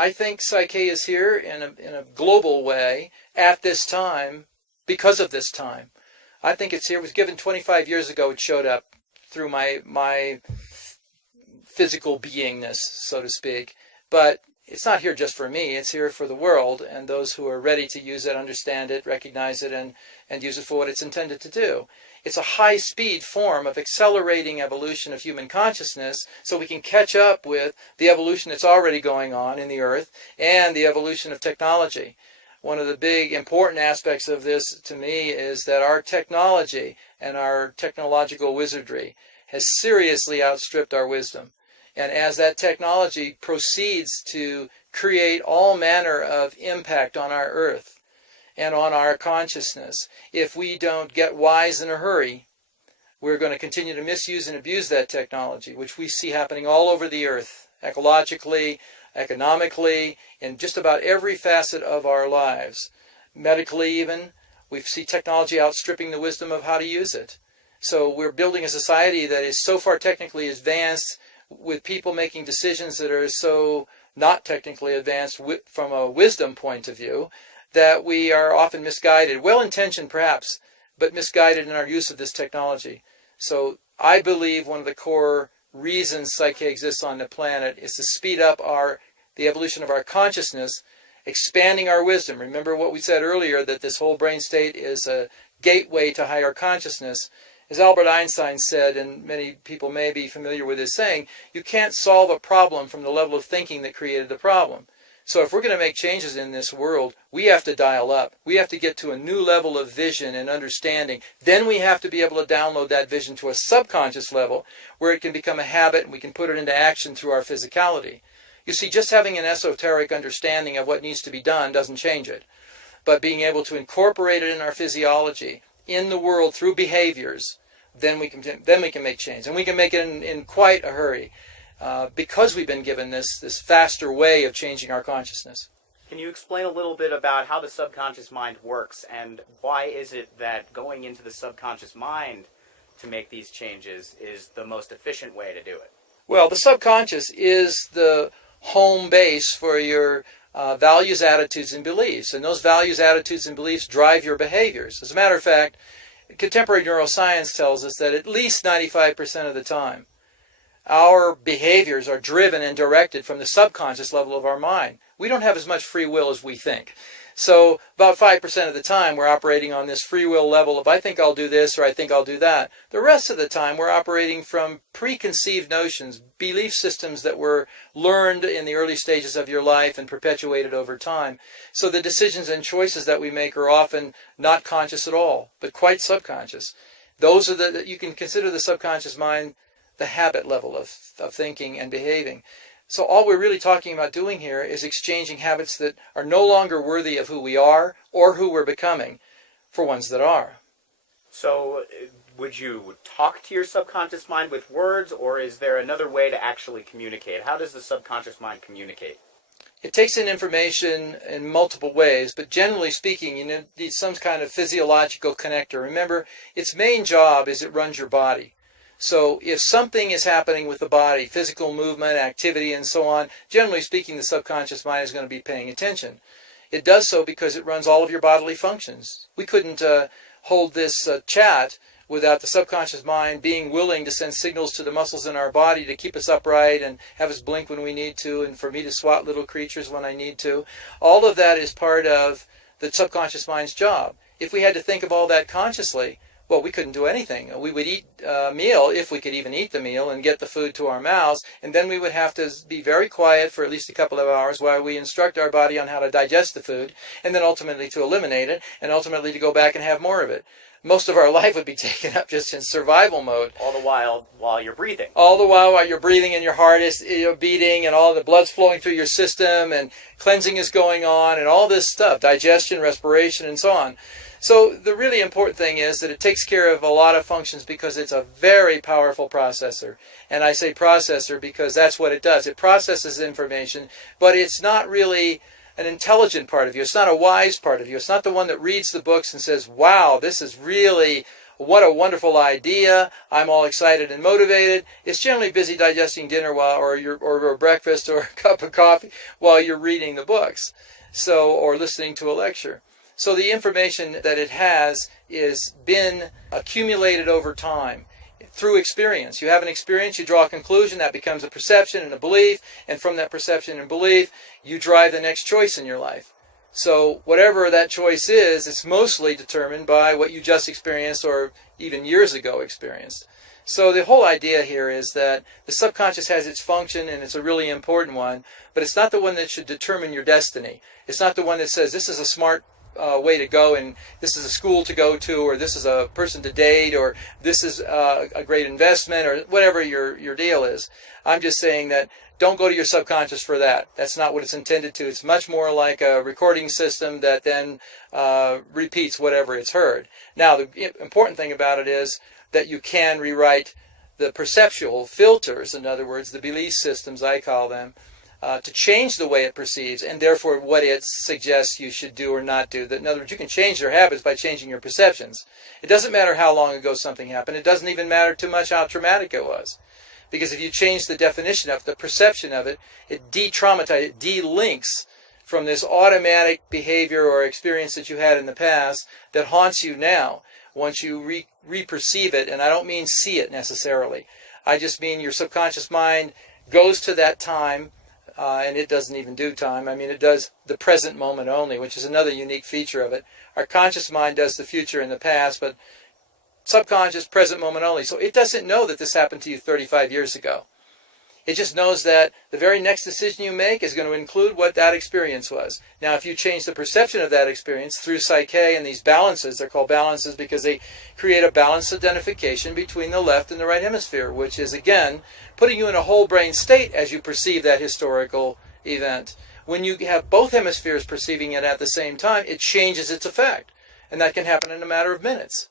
I think psyche is here in a global way at this time because of this time. I think it's here. It was given 25 years ago. It showed up through my physical beingness, so to speak. But it's not here just for me. It's here for the world and those who are ready to use it, understand it, recognize it, and use it for what it's intended to do. It's a high-speed form of accelerating evolution of human consciousness so we can catch up with the evolution that's already going on in the Earth and the evolution of technology. One of the big important aspects of this to me is that our technology and our technological wizardry has seriously outstripped our wisdom. And as that technology proceeds to create all manner of impact on our Earth and on our consciousness, if we don't get wise in a hurry, we're going to continue to misuse and abuse that technology, which we see happening all over the Earth, ecologically, economically, in just about every facet of our lives. Medically even, we see technology outstripping the wisdom of how to use it. So we're building a society that is so far technically advanced, with people making decisions that are so not technically advanced from a wisdom point of view, that we are often misguided, well-intentioned perhaps, but misguided in our use of this technology. So I believe one of the core reasons psyche exists on the planet is to speed up the evolution of our consciousness, expanding our wisdom. Remember what we said earlier, that this whole brain state is a gateway to higher consciousness. As Albert Einstein said, and many people may be familiar with his saying, you can't solve a problem from the level of thinking that created the problem. So if we're going to make changes in this world, we have to dial up. We have to get to a new level of vision and understanding. Then we have to be able to download that vision to a subconscious level where it can become a habit and we can put it into action through our physicality. You see, just having an esoteric understanding of what needs to be done doesn't change it. But being able to incorporate it in our physiology, in the world through behaviors, then we can make change. And we can make it in quite a hurry. Because we've been given this faster way of changing our consciousness. Can you explain a little bit about how the subconscious mind works, and why is it that going into the subconscious mind to make these changes is the most efficient way to do it? Well, the subconscious is the home base for your values, attitudes, and beliefs. And those values, attitudes, and beliefs drive your behaviors. As a matter of fact, contemporary neuroscience tells us that at least 95% of the time, our behaviors are driven and directed from the subconscious level of our mind. We don't have as much free will as we think. So about 5% of the time we're operating on this free will level of I think I'll do this or I think I'll do that. The rest of the time we're operating from preconceived notions, belief systems that were learned in the early stages of your life and perpetuated over time. So the decisions and choices that we make are often not conscious at all, but quite subconscious. Those are you can consider the subconscious mind the habit level of thinking and behaving. So all we're really talking about doing here is exchanging habits that are no longer worthy of who we are or who we're becoming for ones that are. So would you talk to your subconscious mind with words, or is there another way to actually communicate? How does the subconscious mind communicate? It takes in information in multiple ways, but generally speaking, you need some kind of physiological connector. Remember, its main job is it runs your body. So if something is happening with the body, physical movement, activity, and so on, generally speaking, the subconscious mind is going to be paying attention. It does so because it runs all of your bodily functions. We couldn't hold this chat without the subconscious mind being willing to send signals to the muscles in our body to keep us upright and have us blink when we need to, and for me to swat little creatures when I need to. All of that is part of the subconscious mind's job. If we had to think of all that consciously, well, we couldn't do anything. We would eat a meal, if we could even eat the meal, and get the food to our mouths, and then we would have to be very quiet for at least a couple of hours while we instruct our body on how to digest the food, and then ultimately to eliminate it, and ultimately to go back and have more of it. Most of our life would be taken up just in survival mode. All the while you're breathing. All the while you're breathing and your heart is beating and all the blood's flowing through your system and cleansing is going on and all this stuff, digestion, respiration, and so on. So the really important thing is that it takes care of a lot of functions because it's a very powerful processor. And I say processor because that's what it does. It processes information, but it's not really an intelligent part of you. It's not a wise part of you. It's not the one that reads the books and says, wow, this is really what a wonderful idea, I'm all excited and motivated. It's generally busy digesting dinner or breakfast or a cup of coffee while you're reading the books, or listening to a lecture. So the information that it has is been accumulated over time through experience. You have an experience, you draw a conclusion, that becomes a perception and a belief, and from that perception and belief, you drive the next choice in your life. So whatever that choice is, it's mostly determined by what you just experienced or even years ago experienced. So the whole idea here is that the subconscious has its function, and it's a really important one, but it's not the one that should determine your destiny. It's not the one that says this is a smart way to go, and this is a school to go to, or this is a person to date, or this is a great investment, or whatever your deal is. I'm just saying that don't go to your subconscious for that. That's not what it's intended to. It's much more like a recording system that then repeats whatever it's heard. Now, the important thing about it is that you can rewrite the perceptual filters, in other words, the belief systems, I call them, to change the way it perceives, and therefore what it suggests you should do or not do. In other words, you can change your habits by changing your perceptions. It doesn't matter how long ago something happened. It doesn't even matter too much how traumatic it was. Because if you change the definition of it, the perception of it, it de-traumatizes, it de-links from this automatic behavior or experience that you had in the past that haunts you now. Once you re-perceive it, and I don't mean see it necessarily. I just mean your subconscious mind goes to that time, and it doesn't even do time. I mean, it does the present moment only, which is another unique feature of it. Our conscious mind does the future and the past, but subconscious, present moment only. So it doesn't know that this happened to you 35 years ago. It just knows that the very next decision you make is going to include what that experience was. Now, if you change the perception of that experience through psyche and these balances, they're called balances because they create a balanced identification between the left and the right hemisphere, which is, again, putting you in a whole brain state as you perceive that historical event. When you have both hemispheres perceiving it at the same time, it changes its effect. And that can happen in a matter of minutes.